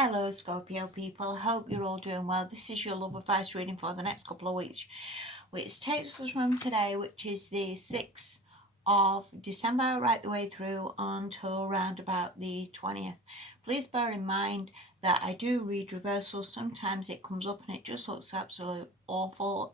Hello Scorpio people, hope you're all doing well. This is your love advice reading for the next couple of weeks, which takes us from today, which is the 6th of December, right the way through until around about the 20th. Please bear in mind that I do read reversals. Sometimes it comes up and it just looks absolutely awful.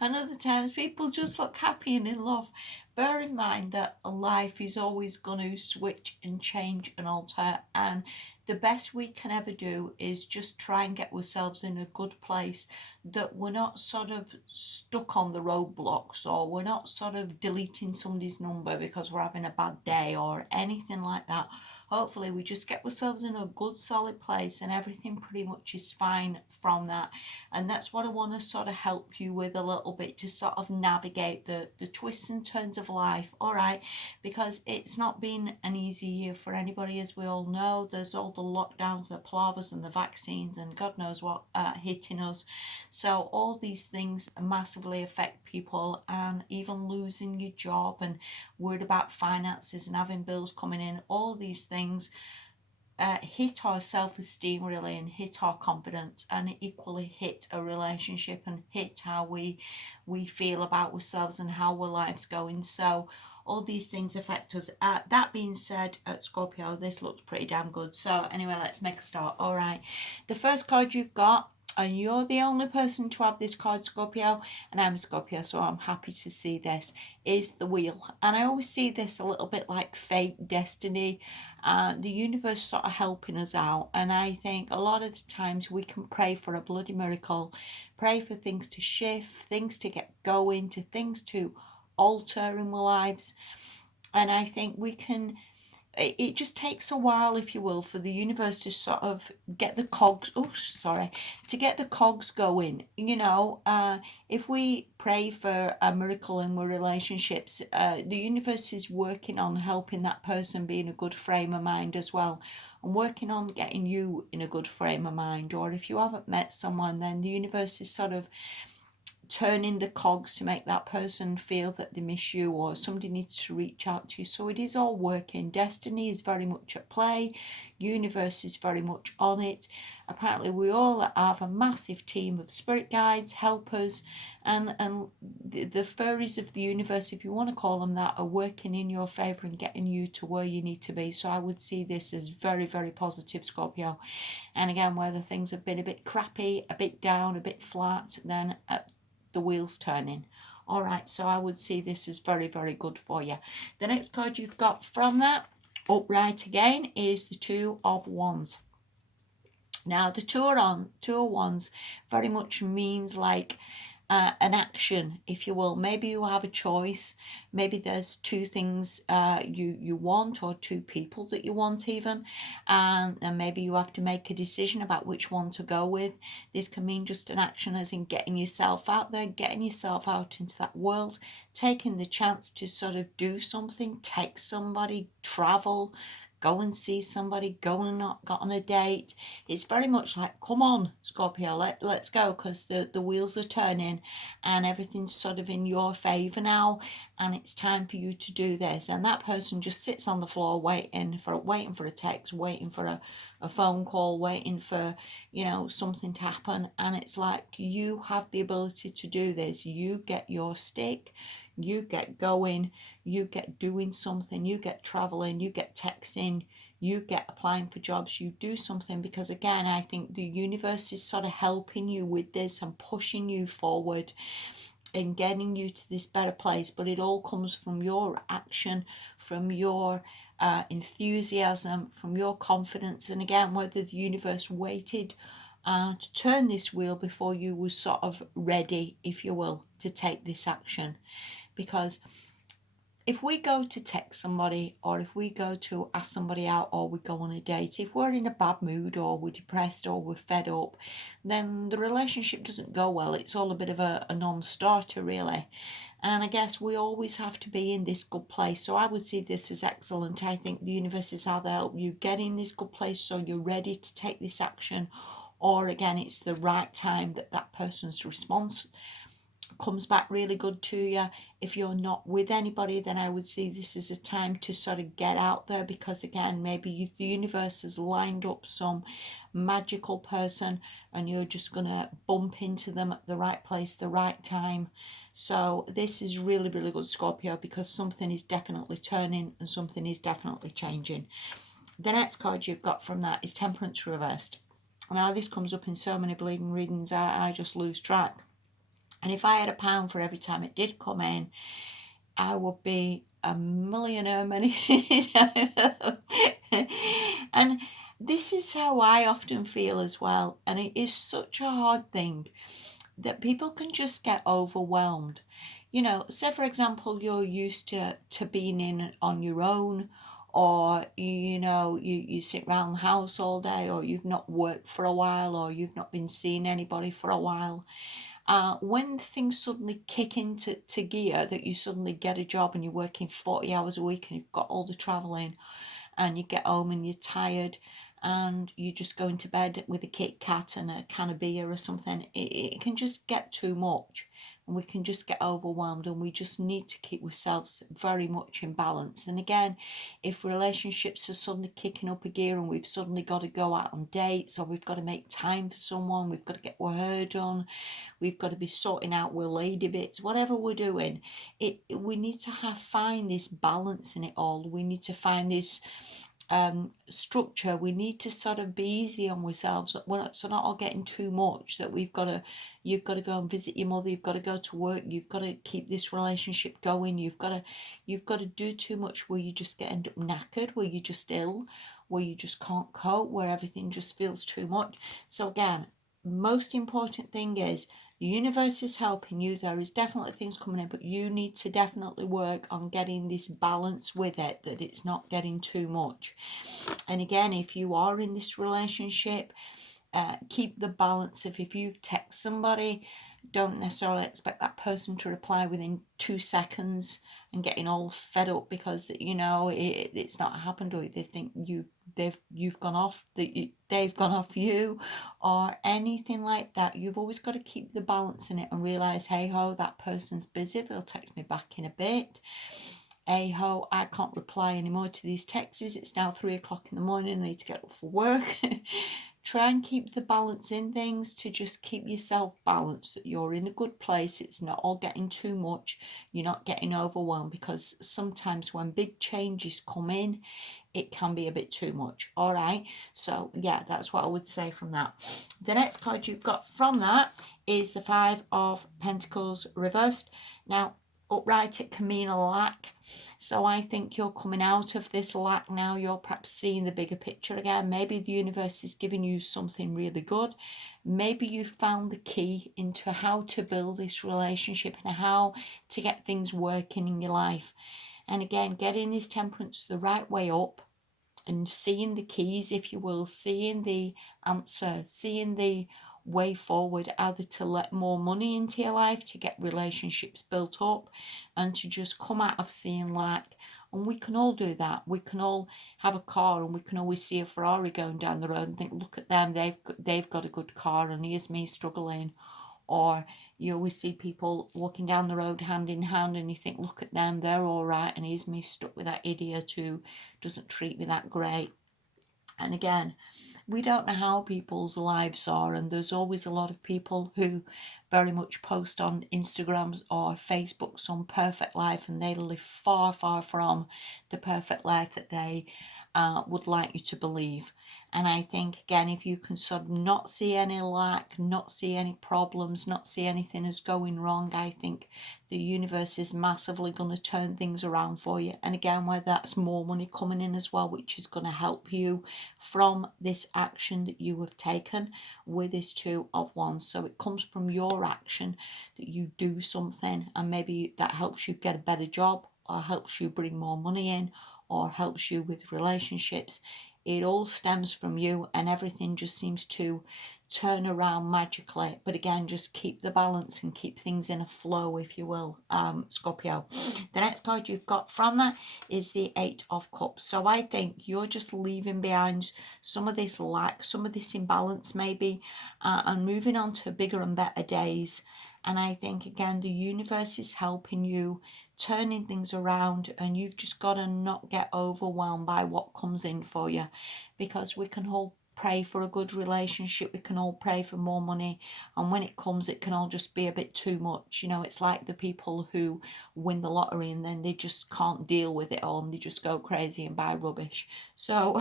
And other times people just look happy and in love. Bear in mind that life is always going to switch and change and alter, and the best we can ever do is just try and get ourselves in a good place, that we're not sort of stuck on the roadblocks, or we're not sort of deleting somebody's number because we're having a bad day or anything like that. Hopefully we just get ourselves in a good solid place and everything pretty much is fine from that. And that's what I want to sort of help you with a little bit, to sort of navigate the twists and turns of life, all right? Because it's not been an easy year for anybody, as we all know. There's all the lockdowns, the palavers and the vaccines and God knows what hitting us. So all these things massively affect people, and even losing your job and worried about finances and having bills coming in, all these things hit our self-esteem really, and hit our confidence, and equally hit a relationship and hit how we feel about ourselves and how our life's going. So all these things affect us. That being said, at Scorpio, this looks pretty damn good. So anyway, let's make a start. All right, the first card you've got, and you're the only person to have this card, Scorpio, and I'm a Scorpio, so I'm happy to see this, is the wheel. And I always see this a little bit like fate, destiny, the universe sort of helping us out. And I think a lot of the times we can pray for a bloody miracle, pray for things to shift, things to get going, to things to alter in our lives. And I think we can, it just takes a while, if you will, for the universe to sort of get the cogs, to get the cogs going. If we pray for a miracle in our relationships, the universe is working on helping that person be in a good frame of mind as well, and working on getting you in a good frame of mind. Or if you haven't met someone, then the universe is sort of turning the cogs to make that person feel that they miss you, or somebody needs to reach out to you. So it is all working. Destiny is very much at play. Universe is very much on it. Apparently we all have a massive team of spirit guides, helpers, and the fairies of the universe, if you want to call them that, are working in your favor and getting you to where you need to be. So I would see this as very, very positive, Scorpio. And again, whether things have been a bit crappy, a bit down, a bit flat, then the wheels turning. All right, so I would see this as very, very good for you. The next card you've got from that, upright again, is the Two of Wands. Now the Two of Wands very much means like an action, if you will. Maybe you have a choice. Maybe there's two things you want, or two people that you want even, and maybe you have to make a decision about which one to go with. This can mean just an action, as in getting yourself out there, getting yourself out into that world, taking the chance to sort of do something, text somebody, travel, go and see somebody, go and not got on a date. It's very much like, come on, Scorpio, let's go, because the wheels are turning and everything's sort of in your favor now, and it's time for you to do this. And that person just sits on the floor waiting for a text, waiting for a phone call, waiting for something to happen. And it's like, you have the ability to do this. You get your stick, you get going, you get doing something, you get traveling, you get texting, you get applying for jobs, you do something. Because again, I think the universe is sort of helping you with this and pushing you forward and getting you to this better place. But it all comes from your action, from your enthusiasm, from your confidence. And again, whether the universe waited to turn this wheel before you were sort of ready, if you will, to take this action. Because if we go to text somebody, or if we go to ask somebody out, or we go on a date, if we're in a bad mood, or we're depressed, or we're fed up, then the relationship doesn't go well. It's all a bit of a non-starter really. And I guess we always have to be in this good place. So I would see this as excellent. I think the universe is how they help you get in this good place, so you're ready to take this action. Or again, it's the right time that person's response comes back really good to you. If you're not with anybody, then I would see this as a time to sort of get out there, because again, maybe the universe has lined up some magical person and you're just going to bump into them at the right place, the right time. So this is really, really good, Scorpio, because something is definitely turning and something is definitely changing. The next card you've got from that is Temperance reversed. Now this comes up in so many bleeding readings, I just lose track. And if I had £1 for every time it did come in, I would be a millionaire many times. And this is how I often feel as well. And it is such a hard thing that people can just get overwhelmed. You know, say for example, you're used to being in on your own, or you know, you sit around the house all day, or you've not worked for a while, or you've not been seeing anybody for a while. When things suddenly kick into gear, that you suddenly get a job and you're working 40 hours a week and you've got all the travelling, and you get home and you're tired and you just go into bed with a Kit Kat and a can of beer or something, it can just get too much and we can just get overwhelmed, and we just need to keep ourselves very much in balance. And again, if relationships are suddenly kicking up a gear and we've suddenly got to go out on dates, or we've got to make time for someone, we've got to get our hair done, we've got to be sorting out our lady bits, whatever we're doing, we need to find this balance in it all. We need to find this structure. We need to sort of be easy on ourselves, so not all getting too much, that you've got to go and visit your mother, you've got to go to work, you've got to keep this relationship going, you've got to do too much where you just end up knackered, where you're just ill, where you just can't cope, where everything just feels too much. So again, most important thing is the universe is helping you. There is definitely things coming in, but you need to definitely work on getting this balance with it, that it's not getting too much. And again, if you are in this relationship, keep the balance of, if you've texted somebody, don't necessarily expect that person to reply within 2 seconds and getting all fed up because you know it's not happened, or they think you've gone off, that they've gone off you, or anything like that. You've always got to keep the balance in it and realize, hey ho, that person's busy, they'll text me back in a bit. Hey ho, I can't reply anymore to these texts, it's now 3 o'clock in the morning, I need to get up for work. Try and keep the balance in things, to just keep yourself balanced, that you're in a good place, it's not all getting too much, you're not getting overwhelmed, because sometimes when big changes come in, it can be a bit too much. All right, so yeah, that's what I would say from that. The next card you've got from that is the Five of Pentacles reversed. Now, upright, it can mean a lack. So I think you're coming out of this lack now. You're perhaps seeing the bigger picture again. Maybe the universe is giving you something really good. Maybe you found the key into how to build this relationship and how to get things working in your life. And again, getting this temperance the right way up and seeing the keys, if you will, seeing the answer, seeing the way forward, either to let more money into your life, to get relationships built up, and to just come out of seeing lack. And we can all do that. We can all have a car and we can always see a Ferrari going down the road and think, look at them, they've got a good car, and here's me struggling. Or you always see people walking down the road hand in hand and you think, look at them, they're all right, and here's me stuck with that idiot who doesn't treat me that great. And again, we don't know how people's lives are, and there's always a lot of people who very much post on Instagram or Facebook some perfect life, and they live far, far from the perfect life that they would like you to believe. And I think, again, if you can sort of not see any lack, not see any problems, not see anything as going wrong, I think the universe is massively going to turn things around for you. And again, where that's more money coming in as well, which is going to help you from this action that you have taken with this Two of Wands. So it comes from your action, that you do something, and maybe that helps you get a better job, or helps you bring more money in, or helps you with relationships. It all stems from you, and everything just seems to turn around magically. But again, just keep the balance and keep things in a flow, if you will, Scorpio. The next card you've got from that is the Eight of Cups. So I think you're just leaving behind some of this lack, some of this imbalance maybe, and moving on to bigger and better days. And I think, again, the universe is helping you, turning things around, and you've just got to not get overwhelmed by what comes in for you, because we can all pray for a good relationship, we can all pray for more money, and when it comes, it can all just be a bit too much. You know, it's like the people who win the lottery and then they just can't deal with it all and they just go crazy and buy rubbish. So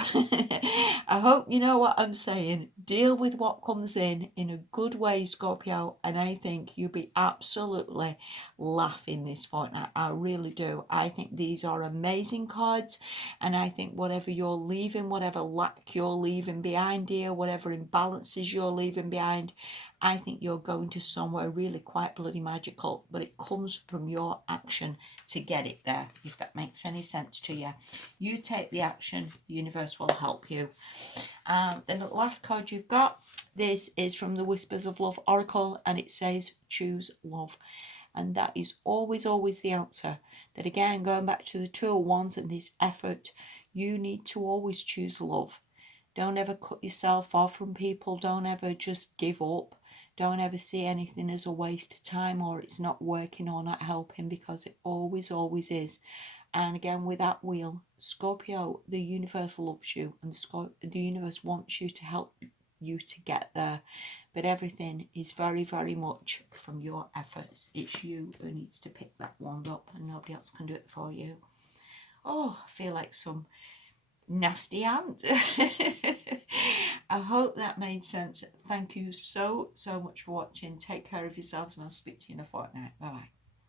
I hope you know what I'm saying. Deal with what comes in a good way, Scorpio, and I think you'll be absolutely laughing this fortnight. I really do. I think these are amazing cards, and I think whatever you're leaving, whatever lack you're leaving behind here, whatever imbalances you're leaving behind, I think you're going to somewhere really quite bloody magical, but it comes from your action to get it there, if that makes any sense to you. You take the action, the universe will help you. Then the last card you've got, this is from the Whispers of Love Oracle, and it says choose love. And that is always, always the answer. That again, going back to the 201s and this effort, you need to always choose love. Don't ever cut yourself off from people. Don't ever just give up. Don't ever see anything as a waste of time or it's not working or not helping, because it always, always is. And again, with that wheel, Scorpio, the universe loves you, and the universe wants you to help you to get there. But everything is very, very much from your efforts. It's you who needs to pick that wand up, and nobody else can do it for you. Oh, I feel like some nasty aunt. I hope that made sense. Thank you so, so much for watching. Take care of yourselves, and I'll speak to you in a fortnight. Bye bye.